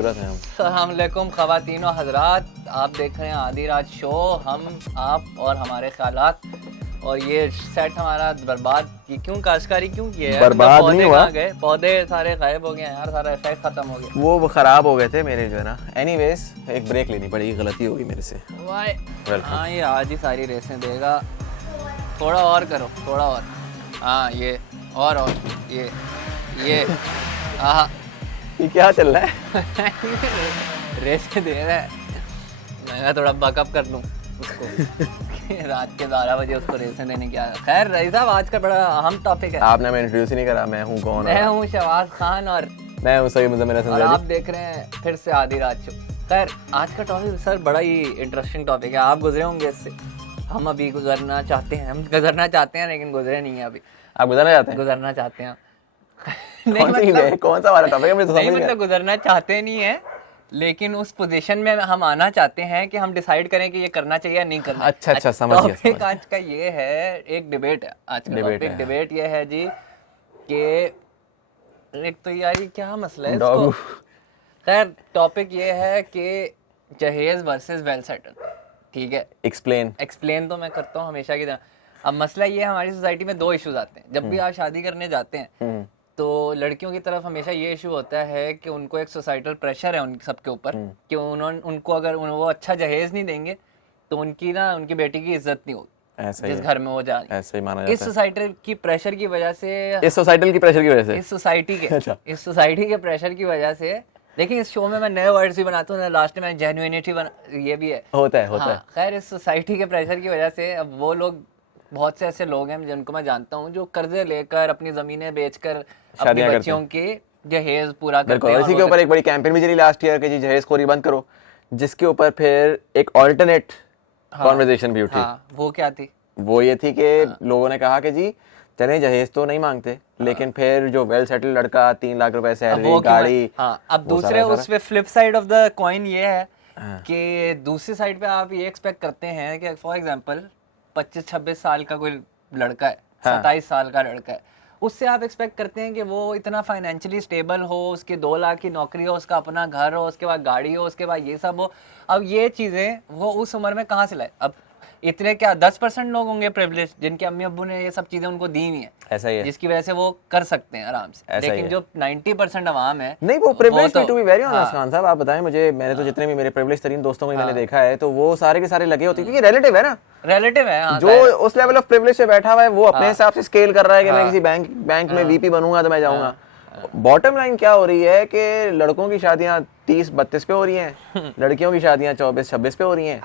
खूबसूरत हैं हम। अस्सलाम वालेकुम ख़वातीन व हज़रात, आप देख रहे हैं आधी रात शो। हम, आप और हमारे ख्यालात। और ये सेट हमारा बर्बाद की क्यों, काशकारी क्यों किया है? बर्बाद पौधे नहीं हुआ। कहाँ गए? पौधे सारे गायब हो गए हैं यार, सारा इफेक्ट खत्म हो गया। वो खराब हो गए थे मेरे जो है ना। एनीवेज एक ब्रेक लेनी पड़ेगी, गलती होगी मेरे से। Why Welcome. हाँ, ये आज ही सारी रेसें देगा। थोड़ा और करो, थोड़ा और। हाँ ये और ये हाँ ये क्या चल रहा है? रेसें दे रहा है। मैं थोड़ा बकअप कर लूँ उसको। रात के 12 बजे उसको रेसें देने की आदत। खैर रईस साहब, आज का बड़ा अहम टॉपिक है। आपने हमें इंट्रोड्यूस ही नहीं करा। मैं हूँ कौन? मैं हूँ शहबाज खान और मैं हूँ सही मुझे मेरा और आप देख रहे हैं फिर से आधी रात शो। खैर आज का टॉपिक सर बड़ा ही इंटरेस्टिंग टॉपिक है, आप गुजरे होंगे इससे। हम अभी गुजरना चाहते हैं लेकिन गुजरे नहीं है अभी। आप गुजरना चाहते हैं? गुजरना चाहते हैं कौन सा वाला टॉपिक है? मुझे तो समझ नहीं नहीं मतलब गुजरना चाहते नहीं है, लेकिन उस पोजीशन में हम आना चाहते हैं कि हम डिसाइड करें कि ये करना चाहिए या नहीं करना। अच्छा, समझ गया। टॉपिक आज का ये है, एक डिबेट है आज का टॉपिक। डिबेट ये है जी कि एक तो यार ये क्या मसला है इसको। खैर टॉपिक ये है कि जहेज वर्सेस वेल सेटल। ठीक है, एक्सप्लेन तो मैं करता हूँ हमेशा की तरह। अब मसला ये है, हमारी सोसाइटी में दो इश्यूज आते हैं जब भी आप शादी करने जाते हैं। तो लड़कियों की तरफ हमेशा ये इशू होता है कि उनको एक सोसाइटल प्रेशर है उन सबके ऊपर कि उनको अगर वो अच्छा जहेज नहीं देंगे तो उनकी बेटी की इज्जत नहीं होगी जिस घर में वो जा रही। ऐसे ही माना जाता है। इस सोसाइटी की प्रेशर की वजह से इस सोसाइटी की प्रेशर की वजह से इस सोसाइटी के प्रेशर की वजह से। लेकिन इस शो में मैं नए वर्ड्स भी बनाता हूँ, लास्ट में जेन्युइनिटी ये भी है, होता है। खैर इस सोसाइटी के प्रेशर की वजह से अब वो लोग, बहुत से ऐसे लोग हैं जिनको मैं जानता हूँ जो कर्जे लेकर अपनी जमीनें बेचकर अपनी बच्चियों की जहेज पूरा करते हैं। इसी के ऊपर एक बड़ी कैंपेन भी चली लास्ट ईयर के जी जहेज खोरी बंद करो, जिसके ऊपर फिर एक ऑल्टरनेट कॉन्वर्सेशन भी उठी। वो क्या थी? वो ये थी कि लोगों ने कहा कि जी चले जहेज तो नहीं मांगते, लेकिन फिर जो वेल सेटल लड़का 3 लाख रुपए सैलरी, गाड़ी। अब दूसरे उस पे flip side of the coin ये है कि दूसरी साइड पे आप ये एक्सपेक्ट करते हैं कि फॉर एग्जांपल 25-26 साल का कोई लड़का है, 27 साल का लड़का है, उससे आप एक्सपेक्ट करते हैं कि वो इतना फाइनेंशियली स्टेबल हो, उसके 2 लाख की नौकरी हो, उसका अपना घर हो, उसके बाद गाड़ी हो, उसके बाद ये सब हो। अब ये चीजें वो उस उम्र में कहाँ से लाए? अब इतने क्या 10% लोग होंगे प्रिविलेज जिनके अम्मी अब्बू ने ये सब चीजें उनको दी हुई हैं, ऐसा ही है, जिसकी वजह से वो कर सकते हैं आराम से। लेकिन जो 90% अवाम है नहीं, वो privilege to be very honest Khan sahab, आप बताएं मुझे। मैंने तो जितने भी मेरे प्रिविलेज तरीन दोस्तों को मैंने देखा है तो वो सारे के सारे लगे होते हैं, क्योंकि रिलेटिव है ना, रिलेटिव है। जो उस लेवल ऑफ प्रिविलेज पे बैठा हुआ है वो अपने हिसाब से स्केल कर रहा है कि मैं किसी बैंक में वीपी बनूंगा तो मैं जाऊंगा। बॉटम लाइन क्या हो रही है कि लड़कों की शादियां 30-32 पे हो रही हैं, लड़कियों की शादियां 24-26 पे हो रही हैं।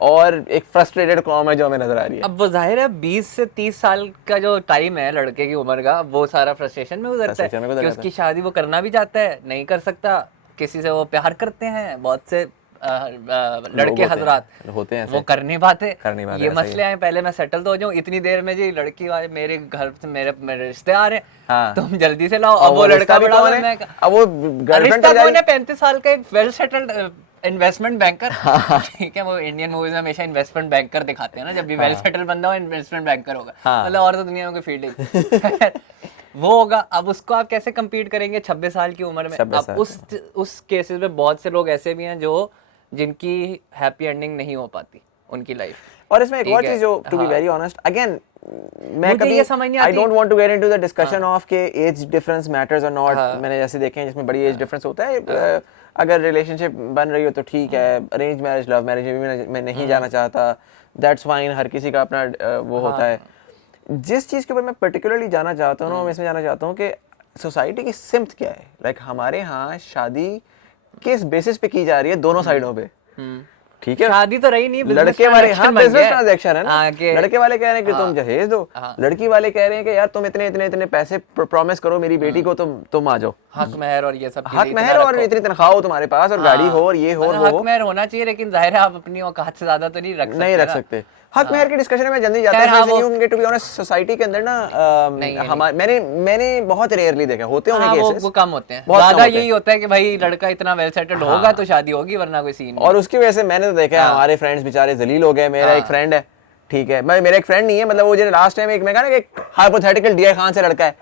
और एक फ्रस्ट्रेटेड कॉम है जो हमें नजर आ रही है। अब वो जाहिर है 20 से 30 साल का जो टाइम है लड़के की उम्र का, वो सारा फ्रस्ट्रेशन में गुजरता है कि उसकी शादी वो करना भी चाहता है, नहीं कर सकता, किसी से वो प्यार करते हैं, बहुत से लड़के हजरात होते हैं वो कर नहीं पाते। ये मसले आए, पहले मैं सेटल तो हो जाऊं, इतनी देर में जी लड़की वाले मेरे घर से मेरे रिश्ते आ रहे हैं, तुम जल्दी से लाओ। अब वो लड़का बड़ा है, अब वो गर्लफ्रेंड है 35 साल का, एक वेल सेटल्ड इन्वेस्टमेंट बैंकर। ठीक है, वो इंडियन मूवीज में हमेशा इन्वेस्टमेंट बैंकर दिखाते हैं ना, जब भी वेल सेटल बंदा हो इन्वेस्टमेंट बैंकर होगा, मतलब और तो दुनिया में कोई फील्ड है वो होगा। अब उसको आप कैसे कम्पीट करेंगे 26 साल की उम्र में? अब उस केसेस में बहुत से लोग ऐसे भी हैं जो जिनकी हैप्पी एंडिंग नहीं हो पाती उनकी लाइफ। और इसमें एक और चीज जो to be very honest again, मैं कभी I don't want to get into the discussion of के एज डिफरेंस मैटर्स और नॉट। मैंने जैसे देखे हैं जिसमें बड़ी एज डिफरेंस होता है, अगर रिलेशनशिप बन रही हो तो ठीक है, अरेंज मैरिज लव मैरिज में मैं नहीं जाना चाहता, दैट्स फाइन, हर किसी का अपना वो होता है। जिस चीज के ऊपर मैं पर्टिकुलरली जाना चाहता हूँ ना, मैं इसमें जाना चाहता हूँ कि सोसाइटी की सिम्त क्या है। लाइक हमारे यहाँ शादी किस बेसिस पे की जा रही है दोनों साइडों पे? ठीक है, शादी तो रही नहीं, लड़के वाले बिजनेस ट्रांजैक्शन है ना, लड़के वाले कह रहे हैं कि तुम जहेज दो, लड़की वाले कह रहे हैं कि यार तुम इतने पैसे प्रॉमिस करो मेरी बेटी को, तुम आ जाओ, हक महर और ये सब, हक महर और इतनी तनख्वाह हो तुम्हारे पास और गाड़ी हो और ये हो, हक महर होना चाहिए, लेकिन जाहिर है आप अपनी औकात से ज्यादा तो नहीं रख सकते। हक महर के डिस्कशन में जल्दी जाता है, टू बी ऑनेस्ट सोसाइटी के अंदर ना मैंने बहुत रेयरली देखा, होते होंगे केसेस, वो कम होते हैं, ज्यादा यही होता है कि भाई लड़का इतना वेल सेटल्ड होगा तो शादी होगी, वरना कोई सीन नहीं। और उसकी वजह से मैंने तो देखा है हमारे फ्रेंड्स बेचारे जलील हो गए। मेरा एक फ्रेंड है, ठीक है, मेरा एक फ्रेंड नहीं है, मतलब वो जो लास्ट टाइम एक मैं कहा ना कि हाइपोथेटिकल डीआई खान से लड़का है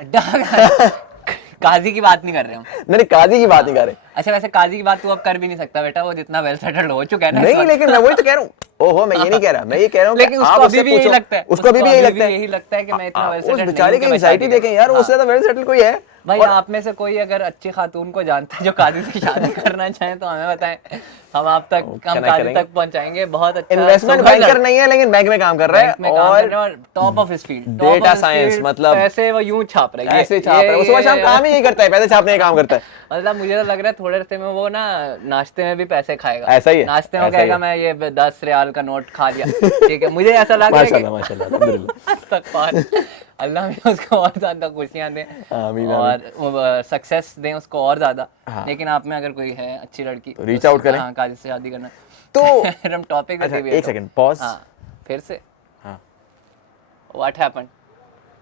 काजी की बात नहीं कर रहे हम। नहीं काजी की बात नहीं कर रहे। अच्छा वैसे काजी की बात तू अब कर भी नहीं सकता बेटा, वो जितना वेल सेटल्ड हो चुका है ना। नहीं लेकिन मैं वही तो कह रहा हूँ, ओहो मैं ये नहीं कह रहा, मैं ये कह रहा हूँ लेकिन उसको अभी भी यही लगता है, उसको अभी भी यही लगता है कि मैं इतना वेल सेटल्ड। उस बेचारे की एंजाइटी देखें यार, उससे ज्यादा वेल सेटल्ड कोई है भाई? आप में से कोई अगर अच्छी खातून को जानता है जो काजी से शादी करना चाहे तो हमें बताएं, हम काजी तक पहुंचाएंगे। बहुत अच्छा इन्वेस्टमेंट बैंकर नहीं है लेकिन बैंक में काम कर रहा है और top of his field, data science, मतलब पैसे वो यूं छाप रहा है, ऐसे छाप रहा है, सुबह शाम काम ही यही करता है, पैसे छापने का काम करता है। मतलब मुझे तो लग रहा है थोड़े रस्ते में वो ना नाश्ते में भी पैसे खाएगा। ऐसा ही है, नाश्ते में कहेगा मैं ये 10 रियाल का नोट खा लिया, ठीक है, मुझे ऐसा लग रहा है। माशाल्लाह अल्लाह में उसको और ज्यादा खुशियां दे और सक्सेस दें उसको और ज्यादा। लेकिन आप में अगर कोई है अच्छी लड़की तो रीच आउट करें। हाँ, काजी से शादी करना तो हम टॉपिक पे एक सेकंड पॉज। फिर से हाँ व्हाट हैपेंड?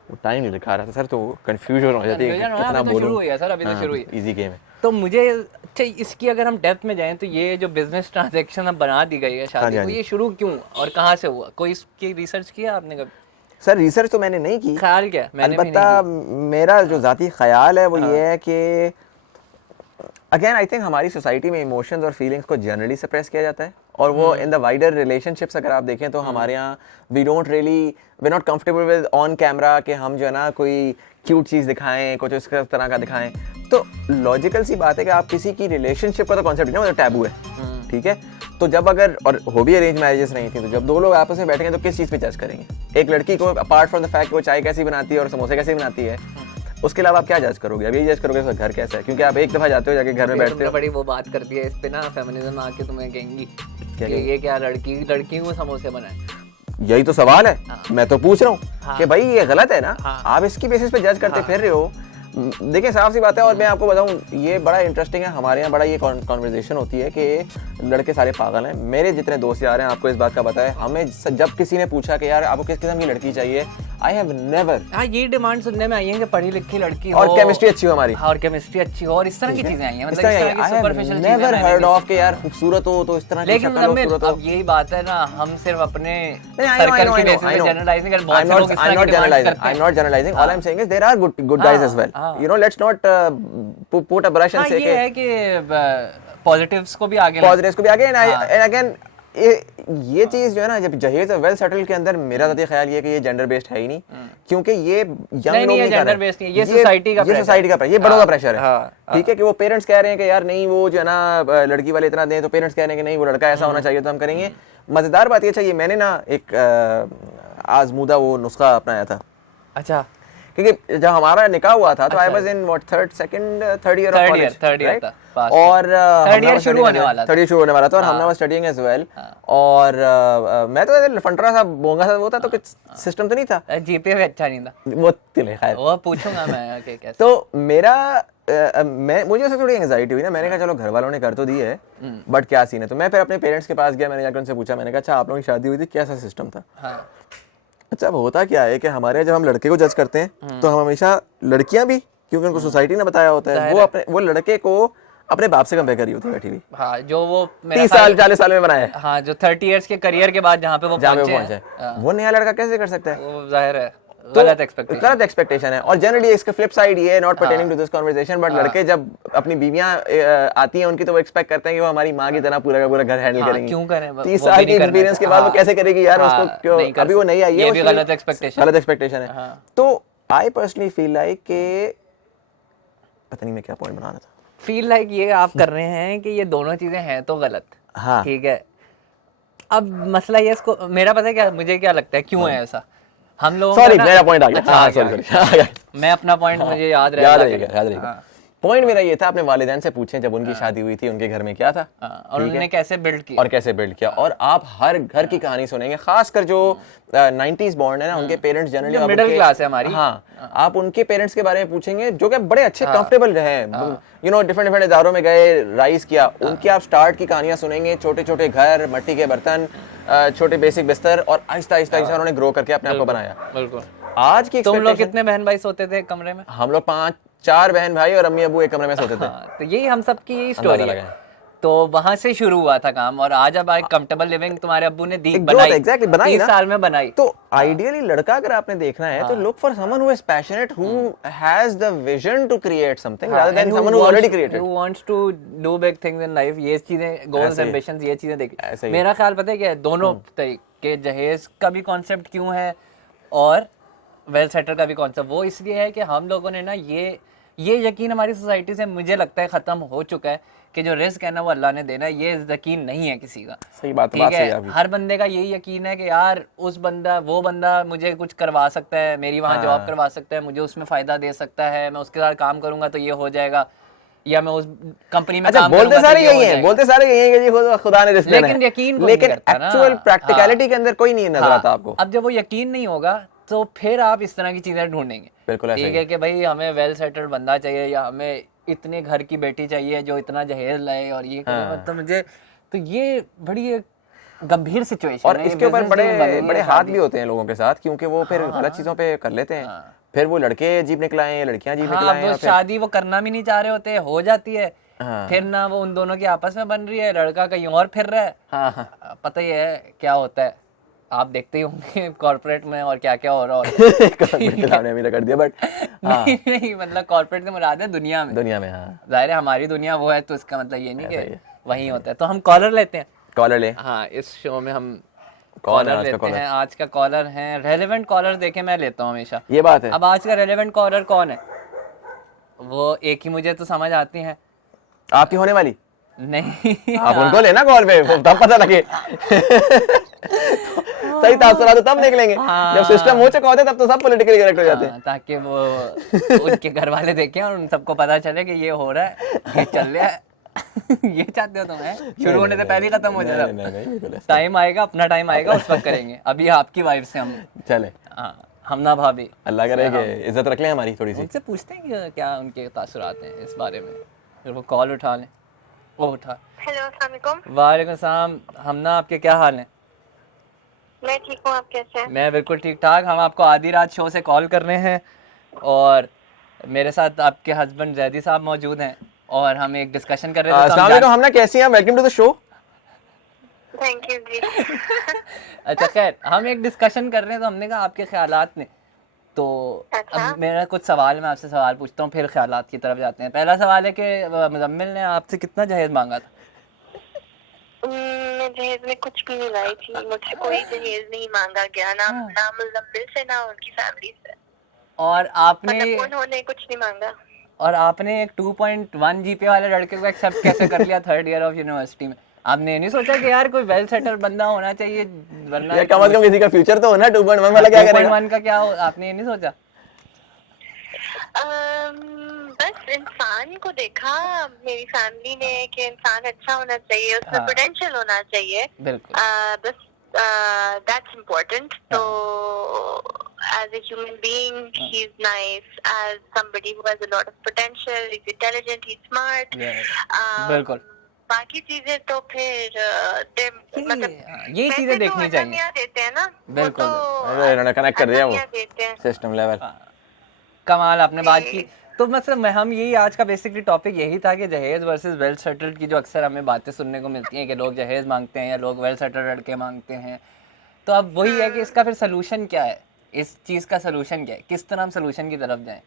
वो टाइम नहीं दिखा रहा था सर, तो कंफ्यूजन हो जाती है कितना बोलूं। शुरू हुई है सर, अभी तो शुरू हुई है, इजी गेम है। तो मुझे अच्छा इसकी अगर हम डेप्थ में जाएं तो ये जो बिजनेस ट्रांजैक्शन अब बना दी गई है शादी को, ये शुरू क्यों और कहाँ से हुआ? कोई इसकी रिसर्च किया आपने कभी? सर रिसर्च तो मैंने नहीं की, ख्याल क्या मैंने अलबत्ता मेरा जो जाती ख्याल है वो ये है कि अगेन आई थिंक हमारी सोसाइटी में इमोशंस और फीलिंग्स को जनरली सप्रेस किया जाता है, और वो इन द वाइडर रिलेशनशिप्स अगर आप देखें तो हमारे यहाँ we not comfortable with on camera कि हम जो है ना कोई क्यूट चीज़ दिखाएं, कुछ इस तरह का दिखाएं। तो लॉजिकल सी बात है कि आप किसी की रिलेशनशिप का तो कॉन्सेप्ट नहीं, मतलब टैबू है, ठीक है। तो जब अगर, और हो भी अरेंज मैरिजेस नहीं थी, तो जब दो लोग आपस में बैठेंगे तो किस चीज़ पे जज करेंगे? एक लड़की को अपार्ट फ्रॉम द फैक्ट वो चाय कैसी बनाती है और समोसे कैसे बनाती है, उसके अलावा आप क्या जज करोगे? अब यही जज करोगे उसका घर कैसा है, क्योंकि आप एक दफा जाते हो जाके घर में बैठते हो। बड़ी वो बात कर दी है इस पे ना, फेमिनिज्म आके तुम्हें कहेंगी कि ये क्या लड़की को समोसे बनाए। यही तो सवाल है। मैं तो पूछ रहा हूँ कि भाई ये गलत है ना, आप इसकी बेसिस पे जज करते फिर रहे हो। देखिए साफ सी बात है, और मैं आपको बताऊं ये बड़ा इंटरेस्टिंग है, हमारे यहाँ बड़ा ये कॉन्वर्जेशन होती है कि लड़के सारे पागल हैं। मेरे जितने दोस्त यार हैं आपको इस बात का पता है, हमें जब किसी ने पूछा कि यार आपको किस किस्म की लड़की चाहिए, आई हैव नेवर, ये डिमांड सुनने में आई है कि पढ़ी लिखी लड़की हो और केमिस्ट्री अच्छी हो हमारी, और केमिस्ट्री अच्छी हो, और इस तरह की चीजें आई हैं, मतलब सुपरफिशियल चीजें। नेवर हर्ड ऑफ के यार खूबसूरत हो तो इस तरह की शक्ल हो, खूबसूरत हो। अब यही बात है ना, हम सिर्फ अपने सर्कल की बेसिस पे जनरलाइज नहीं कर, बहुत से लोग इस तरह की डिमांड करते हैं। I'm not generalizing, all I'm saying is there are good guys as well, you know, let's not put a brush and say ये है कि पॉजिटिव्स को भी आगे and again ये चीज जो है ना, जब जहेज और वेल सेटल के अंदर मेरा ज़ाती ख्याल ये कि ये जेंडर बेस्ड है ही नहीं, क्योंकि ये यंग लोग नहीं कर रहे हैं, ये सोसाइटी का प्रेशर, ये बड़ों का प्रेशर है, ठीक है, कि वो पेरेंट्स कह रहे हैं कि यार नहीं वो जो है ना लड़की वाले इतना दें, तो पेरेंट्स कह रहे हैं कि नहीं वो लड़का ऐसा होना चाहिए तो हम करेंगे। मजेदार बात ये चाहिए, मैंने ना एक आजमूदा वो नुस्खा अपनाया था। अच्छा, क्योंकि जब हमारा निकाह हुआ था तो I was in what third year of college, और थर्ड ईयर शुरू होने वाला था और हमने वाज स्टडीइंग एज वेल, और मैं तो फंटरा सा बोंगा सा वो था, तो कुछ सिस्टम तो नहीं था, जीपीए भी अच्छा नहीं था वो तिले, खैर वो पूछूंगा मैं कि कैसे। तो मेरा मुझे उससे थोड़ी एंजाइटी हुई ना, मैंने कहा चलो घर वालों ने कर तो दी है बट क्या सीन है, तो मैं फिर अपने पेरेंट्स के पास गया, मैंने जाकर उनसे पूछा, मैंने कहा अच्छा आप लोगों की शादी हुई थी, कैसा सिस्टम था? अच्छा होता क्या है कि हमारे जब हम लड़के को जज करते हैं तो हम हमेशा, लड़कियां भी क्योंकि उनको सोसाइटी ने बताया होता है, वो लड़के को अपने बाप से कंपेयर करी होती है बैठी हुई, हाँ, जो वो 30 साल 40 साल में बनाया, हाँ, जो 30 इयर्स के करियर के बाद जहाँ पे वो पहुंचे, वो नया लड़का कैसे कर सकता है? वो जाहिर है गलत एक्सपेक्टेशन है। और जनरली इसका फ्लिप साइड ये है, not pertaining to this conversation, but लड़के जब अपनी बीवियां आती हैं उनकी, तो वो एक्सपेक्ट करते हैं कि वो हमारी माँ की तरह पूरा का पूरा घर हैंडल करेंगे। क्यों करें? 30 साल की एक्सपीरियंस के बाद वो कैसे करेगी यार, उसको क्यों, अभी वो नहीं आई है, ये गलत एक्सपेक्टेशन है। तो आई पर्सनली फील लाइक के, पता नहीं मैं क्या पॉइंट बना रहा था, फील लाइक ये आप कर रहे हैं कि ये दोनों चीजें हैं तो गलत, हाँ ठीक है। अब मसला ये, इसको मेरा पता है क्या, मुझे क्या लगता है क्यों है ऐसा, हम लोग, सॉरी मेरा पॉइंट आ गया, हाँ सॉरी मैं अपना पॉइंट मुझे याद रहेगा। पॉइंट मेरा ये था, अपने वालिदैन से पूछें जब उनकी शादी हुई थी उनके घर में क्या था, और उन्होंने कैसे बिल्ड किया, और आप हर घर की कहानी सुनेंगे, खासकर जो 90s बॉर्न है ना, उनके पेरेंट्स जनरली मिडिल क्लास है हमारी, हाँ, आप उनके पेरेंट्स के बारे में पूछेंगे जो कि बड़े अच्छे कंफर्टेबल रहे, यू नो, डिफरेंट इदारों में गए, राइज किया, उनकी आप स्टार्ट की कहानियां सुनेंगे, छोटे छोटे घर, मिट्टी के बर्तन, छोटे बेसिक बिस्तर, और आहिस्ता आहिस्ता उन्होंने ग्रो करके अपने आप को बनाया। बिल्कुल। आज की तुम लोग कितने बहन भाई सोते थे कमरे में? हम लोग 5-4 बहन भाई और अम्मी अबू एक कमरे में सोते थे। तो यही हम सब की यही स्टोरी है तो वहां से शुरू हुआ था काम, और आज अब कंफर्टेबल लिविंग तुम्हारे अब्बू ने दी बनाई, एग्जैक्टली बनाई 30 साल में बनाई। तो आइडियली लड़का अगर आपने देखना है तो look for someone who is passionate, who has the vision to create something rather than someone who already created, who wants to do big things in life. ये चीजें, गोल्स, एम्बिशंस, ये चीजें देखिए। मेरा ख्याल पता है क्या है, दोनों तरीके, जहेज का भी कॉन्सेप्ट क्यों है और वेल सेटल का भी कॉन्सेप्ट, वो इसलिए है कि हम लोगों ने ना ये यकीन हमारी सोसाइटी से मुझे लगता है खत्म हो चुका है कि जो रिस्क है ना वो अल्लाह ने देना है, ये यकीन नहीं है किसी का। सही बात ठीक है, हर बंदे का यही यकीन है कि यार वो बंदा मुझे कुछ करवा सकता है, मेरी वहाँ जॉब करवा सकता है, मुझे उसमें फायदा दे सकता है, मैं उसके साथ काम करूंगा तो ये हो जाएगा, या मैं उस कंपनी में काम बोलते सारे यही हैं, बोलते सारे यही हैं कि जी खुदा ने रिस्क देना है, लेकिन यकीन लेकिन एक्चुअल प्रैक्टिकलिटी के अंदर कोई नहीं नजर आता आपको। अब जब वो यकीन नहीं होगा तो फिर आप इस तरह की चीजें ढूंढेंगे। बिल्कुल ठीक है कि भाई हमें वेल सेटल्ड बंदा चाहिए, या हमें इतने घर की बेटी चाहिए जो इतना जहेज लाए, और ये मतलब मुझे तो ये बड़ी एक गंभीर सिचुएशन है। और इसके ऊपर बड़े हाथ भी होते हैं लोगों के साथ, क्योंकि वो फिर गलत चीजों पे कर लेते हैं, फिर वो लड़के अजीब निकलाएं, लड़कियां अजीब निकलाएं, वो शादी वो करना भी नहीं चाह रहे होते, हो जाती है, फिर ना वो उन दोनों की आपस में बन रही है, लड़का कहीं और फिर रहा है। पता ही है क्या होता है, आप देखते ही होंगे कॉर्पोरेट में और क्या क्या हो रहा है कर दिया, बट नहीं मतलब कॉर्पोरेट से मुराद है दुनिया में। जाहिर है हमारी दुनिया वो है, तो इसका मतलब ये नहीं कि वही होता है। तो हम कॉलर लेते हैं, कॉलर ले। हाँ, इस शो में हम कॉलर लेते हैं। आज का कॉलर है रेलेवेंट कॉलर, देखे मैं लेता हूँ हमेशा, ये बात है। अब आज का रेलेवेंट कॉलर कौन है, वो एक ही मुझे तो समझ आती है, आपकी होने वाली नहीं आप उनको लेना कॉल पे, तब पता लगे सही तासुरात तो तब निकलेंगे जब सिस्टम हो चुका होता है, तब तो सब पॉलिटिकली करेक्ट हो जाते हैं, ताकि वो उनके घर वाले देखें और उन सबको पता चले कि ये हो रहा है, ये चल रहा है। ये चाहते हो तुम, है शुरू होने से पहले खत्म हो जाएगा, टाइम आएगा, अपना टाइम आएगा, उस वक्त करेंगे। अभी आपकी वाइफ से हम चले, हम ना भाभी, अल्लाह करे कि इज्जत रख लें हमारी थोड़ी सी, उनसे पूछते हैं कि क्या उनके तासुरात हैं इस बारे में, फिर वो कॉल उठा लें। वो उठा। हेलो, अस्सलाम वालेकुम। वालेकुम सलाम। हम ना, आपके क्या हाल हैं? मैं ठीक हूँ, आप कैसे हैं? मैं बिल्कुल ठीक ठाक। हम आपको आधी रात शो से कॉल कर रहे हैं, और मेरे साथ आपके हस्बैंड जैदी साहब मौजूद हैं, और हम एक डिस्कशन कर रहे थे। अस्सलाम वालेकुम, हमने कैसी हैं, welcome to the show. Thank you जी। अच्छा, खैर, हम एक डिस्कशन कर रहे हैं, तो हमने कहा आपके ख्यालात ने, तो अब मेरा कुछ सवाल, मैं आपसे सवाल पूछता हूँ, फिर ख्यालात की तरफ जाते हैं। पहला सवाल है कि मुजम्मिल ने आपसे कितना जहेज मांगा था? मैं जहेज में कुछ भी नहीं लाई थी, मुझसे कोई जहेज नहीं मांगा गया, ना मुजम्मिल से, ना उनकी फैमिली से, और आपने उन्होंने कुछ नहीं मांगा। और आपने एक 2.1 जीपीए वाले लड़के को एक्सेप्ट कैसे कर लिया थर्ड ईयर ऑफ यूनिवर्सिटी में? आपने नहीं सोचा कि यार कोई वेल सेटल बंदा होना चाहिए, वरना कम से कम किसी का फ्यूचर तो होना। 2.1 वाला क्या करेगा? 2.1 का क्या हो, आपने ये नहीं सोचा? बस इंसान को देखा मेरी फैमिली ने कि इंसान अच्छा होना चाहिए, उसमें पोटेंशियल होना चाहिए, बस that's important. So as a human being, he's nice. As somebody who has a lot of potential, he's intelligent, he's smart. बिल्कुल। बाकी चीजें तो फिर मतलब ये चीजें देखनी चाहिए, देते हैं ना, बिल्कुल। इन्होंने कनेक्ट कर दिया वो सिस्टम लेवल। कमाल, आपने बात की। तो मतलब हम यही आज का बेसिकली टॉपिक यही था कि जहेज वर्सेस वेल सेटल्ड की जो अक्सर हमें बातें सुनने को मिलती हैं कि लोग जहेज मांगते हैं या लोग वेल सेटल्ड लड़के मांगते हैं, तो अब वही है कि इसका फिर सोल्यूशन क्या है, इस चीज का सोल्यूशन क्या है, किस तरह हम सोल्यूशन की तरफ जाएं?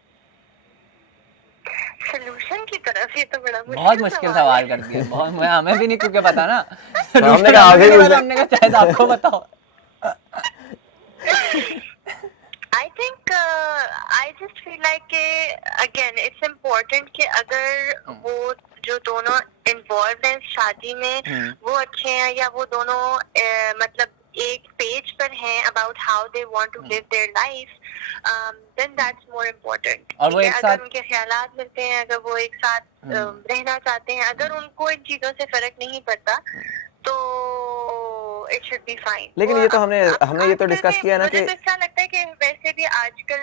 सोल्यूशन की तरफ, ये तो बड़ा बहुत मुश्किल सवाल कर दिया, बहुत, हमें भी नहीं क्योंकि पता ना, हमने कहा शायद आपको बताओ। I just feel like again it's important कि अगर वो जो दोनों involved हैं शादी में वो अच्छे हैं, या वो दोनों मतलब एक पेज पर हैं about how they want to live their life, then that's more important. और वो एक साथ, अगर उनके ख्यालात मिलते हैं, अगर वो एक साथ रहना चाहते हैं, अगर उनको इन चीजों से फर्क नहीं पड़ता, तो it should be fine. लेकिन ये तो हमने ये तो डिस्कस किया ना कि मुझे ऐसा लगता है कि वैसे भी आजकल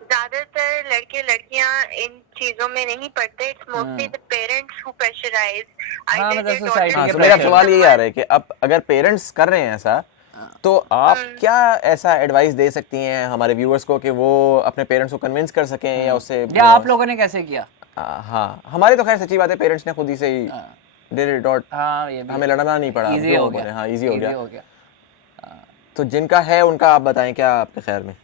ज्यादातर लड़के लड़कियां इन चीजों में नहीं पढ़ते, it's mostly the parents who pressurise. मेरा सवाल यही आ रहा है कि अब अगर पेरेंट्स कर रहे हैं ऐसा, तो आप क्या ऐसा एडवाइस दे सकती हैं हमारे व्यूअर्स को कि वो अपने पेरेंट्स को कन्विंस कर सकें, या उससे, या आप लोगों ने कैसे किया? हाँ, हमारे तो खैर सच्ची बात है, पेरेंट्स ने खुद ही से ही हाँ ये भी हमें लड़ना नहीं पड़ा, इजी हो गया, हाँ इजी हो easy गया। हो गया। तो जिनका है उनका आप बताएं क्या आपके ख्याल में?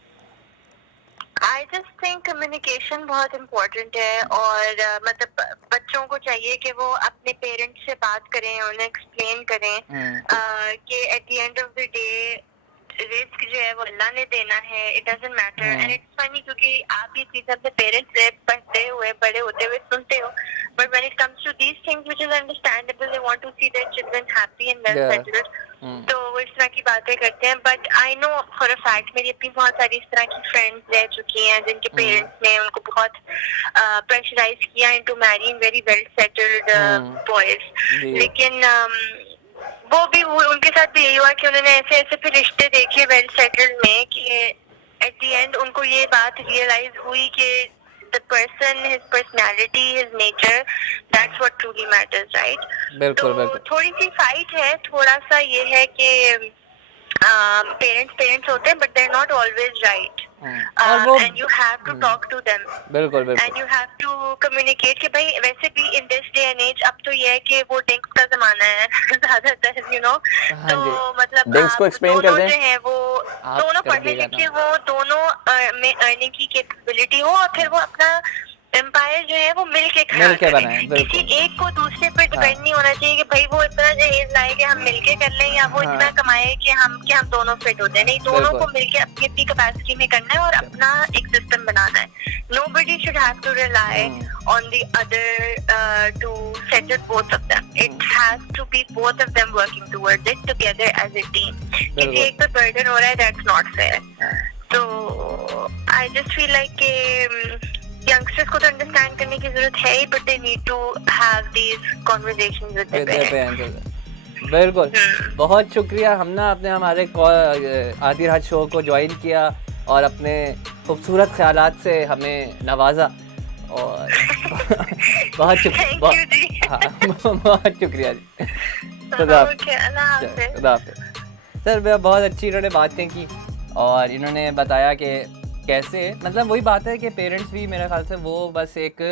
आई जस्ट थिंक कम्युनिकेशन बहुत इम्पोर्टेंट है, और मतलब बच्चों को चाहिए कि वो अपने पेरेंट्स से बात करें, उन्हें एक्सप्लेन करें कि at the end of the day risk जो है वो अल्लाह ने देना है, it doesn't matter. And it's funny क्योंकि आप ये चीज़ अपने पेरेंट्स से पढ़ते हुए बड़े होते हुए सुनते हो, but when it comes to these things which is understandable, they want to see their children happy and well settled, तो वो इस तरह की बातें करते हैं। But I know for a fact, मेरी अपनी बहुत सारी इस तरह की फ्रेंड्स रह चुकी हैं जिनके पेरेंट्स ने उनको बहुत प्रेशराइज किया into marrying very well settled boys, लेकिन वो भी उनके साथ भी यही हुआ कि उन्होंने ऐसे ऐसे फिर रिश्ते देखे वेल सेटल्ड में कि एट द एंड उनको ये बात रियलाइज हुई कि the person, his personality, his nature, that's what truly matters, right? बिल्कुल तो बिल्कुल। थोड़ी सी फाइट है, थोड़ा सा ये है कि पेरेंट्स होते हैं, but they're not always right. And you have to talk to them. बिल्कुल बिल्कुल। And you have to communicate कि भाई वैसे भी in this day and age अब तो ये है कि वो डिंक्स का जमाना है ज़्यादातर, you know, तो मतलब डिंक्स को explain कर दें, जो है वो दोनों पढ़े लिखे हो, दोनों में अर्निंग की कैपेबिलिटी हो, और फिर वो अपना एम्पायर जो है वो मिलके खड़ा करें। किसी एक को दूसरे पर डिपेंड नहीं होना चाहिए कि भाई वो इतना जहेज लाए कि हम मिलके कर लें, या वो इतना कमाए कि हम दोनों फिट होते हैं। नहीं, दोनों को मिलके अपनी अपनी कैपेसिटी में करना है और अपना एक सिस्टम बनाना है। Nobody should have to rely on the other to settle both of them. It has to be both of them working towards it together as a team. किसी एक पे burden हो रहा है, that's not fair. So I just feel like youngsters को तो understand करने की जरूरत है, but they need to have these conversations with their parents. बिल्कुल, बहुत शुक्रिया। हमने आपने हमारे आधी रात शो को ज्वाइन किया और अपने खूबसूरत ख्यालात से हमें नवाजा, और बहुत शुक्रिया। बहुत शुक्रिया जी। खुदा हाफ़िज़। सर बहुत अच्छी इन्होंने बातें की, और इन्होंने बताया कि कैसे, मतलब वही बात है कि पेरेंट्स भी मेरे ख्याल से वो बस एक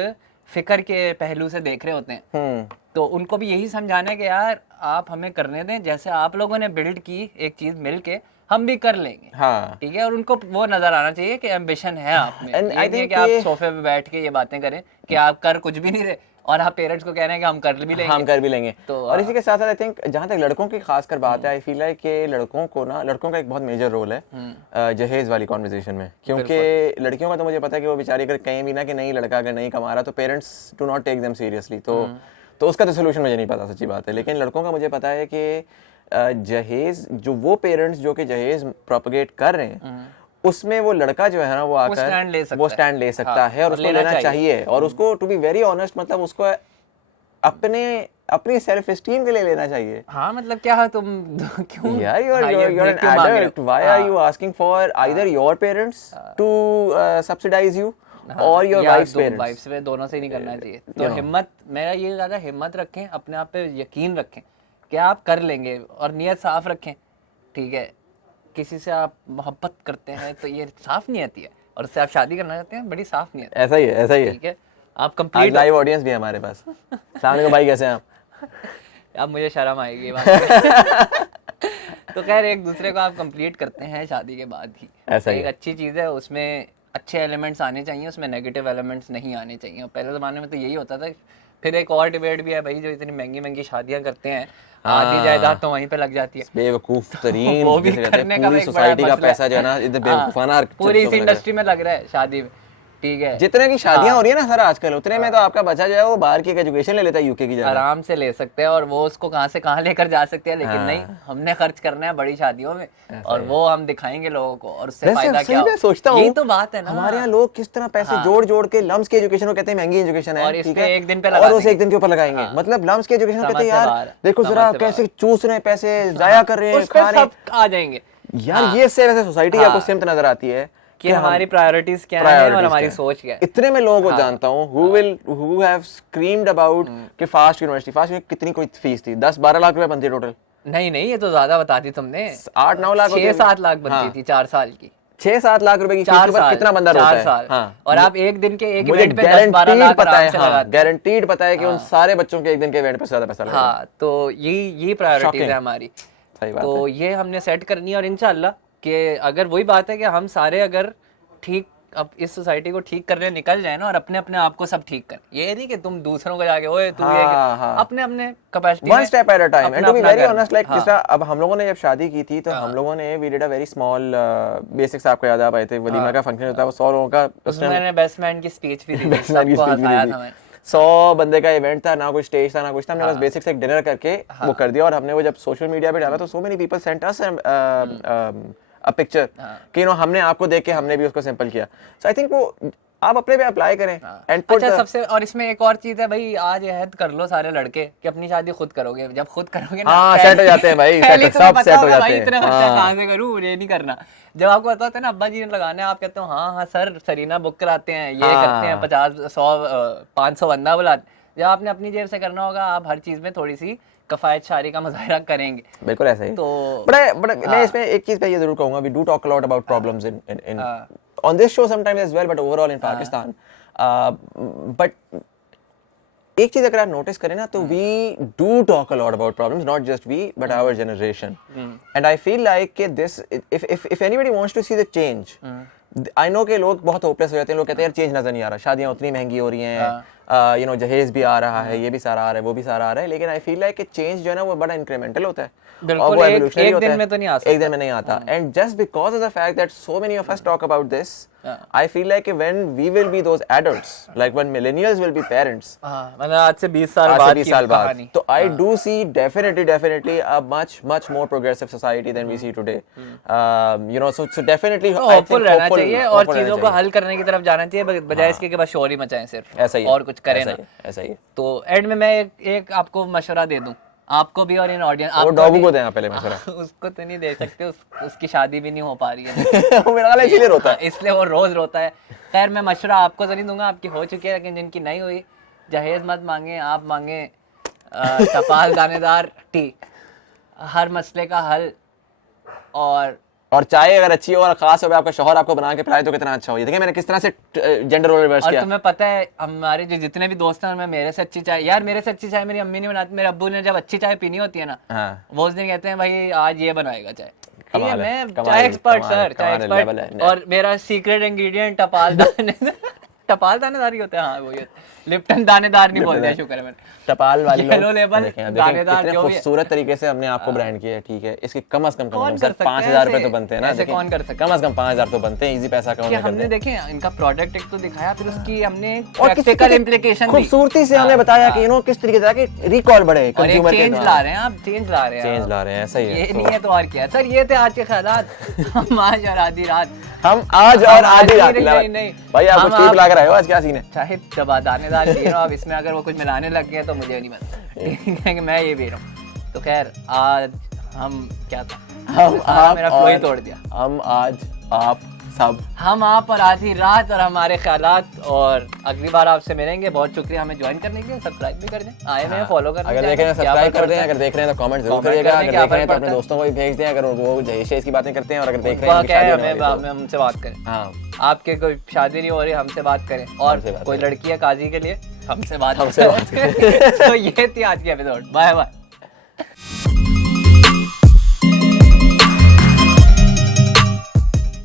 फिक्र के पहलू से देख रहे होते हैं, तो उनको भी यही समझाना है कि यार आप हमें करने दें, जैसे आप लोगों ने बिल्ड की एक चीज़ मिल के हम भी कर लेंगे। हाँ। ठीक है, और उनको वो नजर आना चाहिए कि एम्बिशन है आप में, ये नहीं है कि आप सोफे पे बैठ के ये बातें करें कि आप कर कुछ भी नहीं रहे और आप पेरेंट्स को कह रहे हैं कि हम कर भी लेंगे। तो और इसी के साथ साथ आई थिंक जहाँ तक लड़कों की खासकर बात है, आई फील है कि लड़कों का एक बहुत मेजर रोल है जहेज वाली कॉन्वर्सेशन में, क्योंकि लड़कियों का तो मुझे पता है कि वो बेचारी अगर कहीं भी ना कि नहीं लड़का अगर नहीं कमा रहा तो parents do not take them seriously, तो उसका तो सोल्यूशन मुझे नहीं पता, सच्ची बात है। लेकिन लड़कों का मुझे पता है कि जहेज जो वो पेरेंट्स जो कि जहेज प्रोपगेट कर रहे हैं उसमें वो लड़का जो है ना वो आकर वो स्टैंड ले सकता है और उसको लेना चाहिए, और उसको टू बी वेरी ऑनेस्ट मतलब उसको अपनी सेल्फ एस्टीम के लिए लेना चाहिए। हाँ, मतलब क्या तुम क्यों यार you're an adult, why are you asking for either your parents to subsidize you or your wife's parents? Wife's पे दोनों से नहीं करना चाहिए। तो हिम्मत, मेरा ये ज़्यादा हिम्मत रखें, अपने आप पे यकीन रखें कि आप कर लेंगे, और नियत साफ रखें। ठीक है, किसी से आप मोहब्बत करते हैं तो ये साफ नियत है, और उससे आप शादी करना चाहते हैं बड़ी साफ नियत, ऐसा ही है। ठीक है, आप कंप्लीट लाइव ऑडियंस भी है हमारे पास। सामने को भाई कैसे हैं आप? अब मुझे शर्म आएगी बात तो खैर एक दूसरे को आप कंप्लीट करते हैं शादी के बाद ही, ऐसा एक अच्छी चीज़ है। उसमें अच्छे एलिमेंट्स आने चाहिए, उसमें नेगेटिव एलिमेंट्स नहीं आने चाहिए। पहले ज़माने में तो यही होता था। फिर एक और डिबेट भी है भाई, जो इतनी महंगी महंगी शादियां करते हैं, आधी जायदाद तो वहीं पे लग जाती है। बेवकूफ तरीन वो भी करने का पूरी सोसाइटी का पैसा जो है ना इधर बेवकूफाना पूरी इस इंडस्ट्री में लग रहा है शादी में। ठीक है, जितने की शादियां हो रही है ना सर आजकल, उतने में तो आपका बच्चा जो है वो बाहर की एजुकेशन ले लेता है, यूके की जगह आराम से ले सकते हैं, और वो उसको कहां से कहां लेकर जा सकते हैं। लेकिन नहीं, हमने खर्च करना है बड़ी शादियों में, और वो हम दिखाएंगे लोगों को, और उससे फायदा क्या हो। सोचता हूं, यही तो बात है ना, हमारे यहाँ लोग किस तरह पैसे जोड़ के लम्स की एजुकेशन को कहते हैं महंगी एजुकेशन है, और इस पे एक दिन पे और उसे एक दिन के ऊपर लगाएंगे। मतलब लम्स की एजुकेशन कहते हैं यार देखो जरा कैसे चूस रहे हैं, पैसे जाया कर रहे हैं, खा रहे हैं, आ जाएंगे यार। ये से वैसे सोसाइटी आपको सिम्त नजर आती है कि हमारी प्रायोरिटीज क्या है और हमारी सोच क्या है। इतने में लोगों को जानता हूँ who have screamed about कि फास्ट यूनिवर्सिटी कितनी कोई फीस थी, 10-12 लाख रुपए बनती है टोटल। नहीं, ये तो ज्यादा बता दी तुमने, 8-9 लाख 6-7 लाख बनती थी 4 साल की। 6-7 लाख रुपए की फीस के ऊपर कितना बंदा रोता है? 4 साल। हाँ, और आप एक दिन के एक इवेंट पे 10-12 लाख आराम से लगाते हैं। गारंटीड पता है कि उन सारे बच्चों के एक दिन के इवेंट पे ज्यादा पैसा लगेगा। हाँ, तो यही प्रायोरिटीज है हमारी। सही बात तो ये हमने सेट करनी है, और इंशाल्लाह कि अगर वही बात है कि हम सारे अगर ठीक अब इस सोसाइटी को ठीक करने निकल जाए ना, और अपने अपने आप को सब ठीक कर, ये नहीं कि तुम दूसरों को जाके ओए तू ये अपने अपने capacity one step at a time. And to be very honest, like जिस तरह अब हम लोगों ने जब शादी की थी तो हम लोगों ने we did a very small basics, आपको याद आ पाए थे वलीमा का फंक्शन होता है वो 100 लोगों का, उसमें मैंने बेस्ट मैन की स्पीच भी दी थी, सबको हंसाया था मैं। 100 बंदे का इवेंट था, ना कोई स्टेज था ना कुछ था, हमने बस बेसिक्स एक डिनर करके वो कर दिया। और हमने वो जब सोशल मीडिया पे डाला तो so many people Saint us a picture कि हमने आपको देख के हमने भी उसको सैंपल किया। सो आई थिंक वो आप अपने पे अप्लाई करें एंड अच्छा सबसे, और इसमें एक और चीज है भाई, आज अहद कर लो सारे लड़के कि अपनी शादी खुद करोगे। जब खुद करोगे ना, हाँ सेट हो जाते हैं भाई, सब सेट हो जाते हैं। इतना खर्चा कहाँ से करूँ, ये नहीं करना। जब आपको पता होता है ना अब्बा जी ने लगाने, आप कहते हो हाँ हाँ सर सरीना बुक कराते हैं, ये करते हैं, 50-100-500 बंदा बुलाते। जब आपने अपनी जेब से करना होगा, आप हर चीज में थोड़ी सी कफायत शारी का मुजाहरा करेंगे। बिल्कुल ऐसा ही। तो बट मैं इसमें एक चीज पे ये जरूर कहूंगा, we do talk a lot about problems in on this show sometimes as well, but overall in Pakistan, but एक चीज अगर आप नोटिस करें ना तो we do talk a lot about problems, not just we but our generation, and I feel like कि this if anybody wants to see the change, I know कि लोग बहुत होपलेस हो जाते हैं, लोग कहते हैं यार चेंज नजर नहीं आ रहा, शादियां उतनी महंगी हो रही हैं, यू नो जहेज भी आ रहा है, ये भी सारा आ रहा है, वो भी सारा आ रहा है, लेकिन आई फील लाइक कि चेंज जो है ना वो बड़ा इंक्रीमेंटल होता है, बिल्कुल एक दिन में तो नहीं आ सकता, एक दिन में नहीं आता। And just because of the fact that so many of us talk about this, I feel like when we will be those adults, like when millennials will be parents, मतलब आज से 20 साल बाद, तो I do see definitely a much more progressive society than we see today, you know, so definitely hopeful रहना चाहिए और चीजों को हल करने की तरफ जाना चाहिए, बजाय इसके कि बस शोर ही मचाएं सिर्फ, ऐसा ही और कुछ करें ना, ऐसा ही। तो एंड में मैं एक आपको मशवरा दे दूं, आपको भी और इन ऑडियंस, वो डॉगू को दें आप पहले मशवरा। उसको तो नहीं दे सकते, उसकी शादी भी नहीं हो पा रही है वो मेरा वाला इसीलिए रोता है, इसलिए वो रोज रोता है। खैर मैं मशवरा आपको तो नहीं दूंगा, आपकी हो चुकी है, लेकिन जिनकी नहीं हुई, जहेज मत मांगे, आप मांगे टपाल दानेदार टी, हर मसले का हल। और चाय अगर अच्छी हो और खास हो, आपका शौहर आपको बना के पिलाए तो कितना अच्छा हो। ये देखिए मैंने किस तरह से जेंडर रोल रिवर्स किया। और तुम्हें पता है हमारे जो जितने भी दोस्त हैं उनमें मेरे से अच्छी चाय, यार मेरे से अच्छी चाय मेरी अम्मी नहीं बनाती, मेरे अब्बू ने जब अच्छी चाय पीनी होती है ना, वो उस दिन कहते हैं भाई आज ये बनाएगा चाय, मैं चाय एक्सपर्ट सर, चाय एक्सपर्ट, और मेरा सीक्रेट इंग्रेडिएंट टपाल दानेदार होता है। हाँ वो ये लिप्टन दानेदार नहीं बोलते हैं, शुक्र है मैंने टपाल वाली येलो लेबल दानेदार जो भी खूबसूरत तरीके से हमने आपको ब्रांड किया है, ठीक है। इसके कम से कम 5,000 रुपए तो बनते हैं ना, ऐसे कौन कर सकता है, कम से कम 5,000 तो बनते हैं, इजी पैसा कमाने का। हमने देखे इनका प्रोडक्ट एक तो दिखाया, फिर उसकी हमने प्रैक्टिकल इंप्लीकेशन खूबसूरती से हमने बताया कि यू नो किस तरीके से रिकॉल बढ़े, कंज्यूमर के चेंज ला रहे हैं, आप चेंज ला रहे हैं, ऐसा ही है। ये नहीं है तो और क्या सर, ये थे आज के ख्यालात। हम आज और आधी रात, हम आज और आधी रात नहीं भाई आप कुछ टीप ला कर आए हो, आज क्या सीन है? चाहे दबा दानेदार पी रहा हूं, अब इसमें अगर वो कुछ मिलाने लग गए तो मुझे नहीं पता, ठीक है कि मैं ये पी रहा हूं। तो खैर आज हम क्या था, मेरा फ्लो ही तोड़ दिया। हम आज आप सब, हम आप और आधी रात और हमारे ख्यालात, और अगली बार आपसे मिलेंगे। बहुत शुक्रिया हमें ज्वाइन करने के लिए, सब्सक्राइब भी कर दें, आए हैं फॉलो करने, अगर देख रहे हैं सब्सक्राइब कर दें, अगर देख रहे हैं तो कमेंट जरूर करिएगा, अगर देख रहे हैं तो अपने दोस्तों को भी भेज दें, अगर वो जहेज की बातें करते हैं, और अगर देख रहे हैं हमें हमसे बात करें, हाँ आपके कोई शादी नहीं हो रही हमसे बात करें, और कोई लड़की है काजी के लिए हमसे बात करें। तो ये थी आज की एपिसोड, बाय बाय।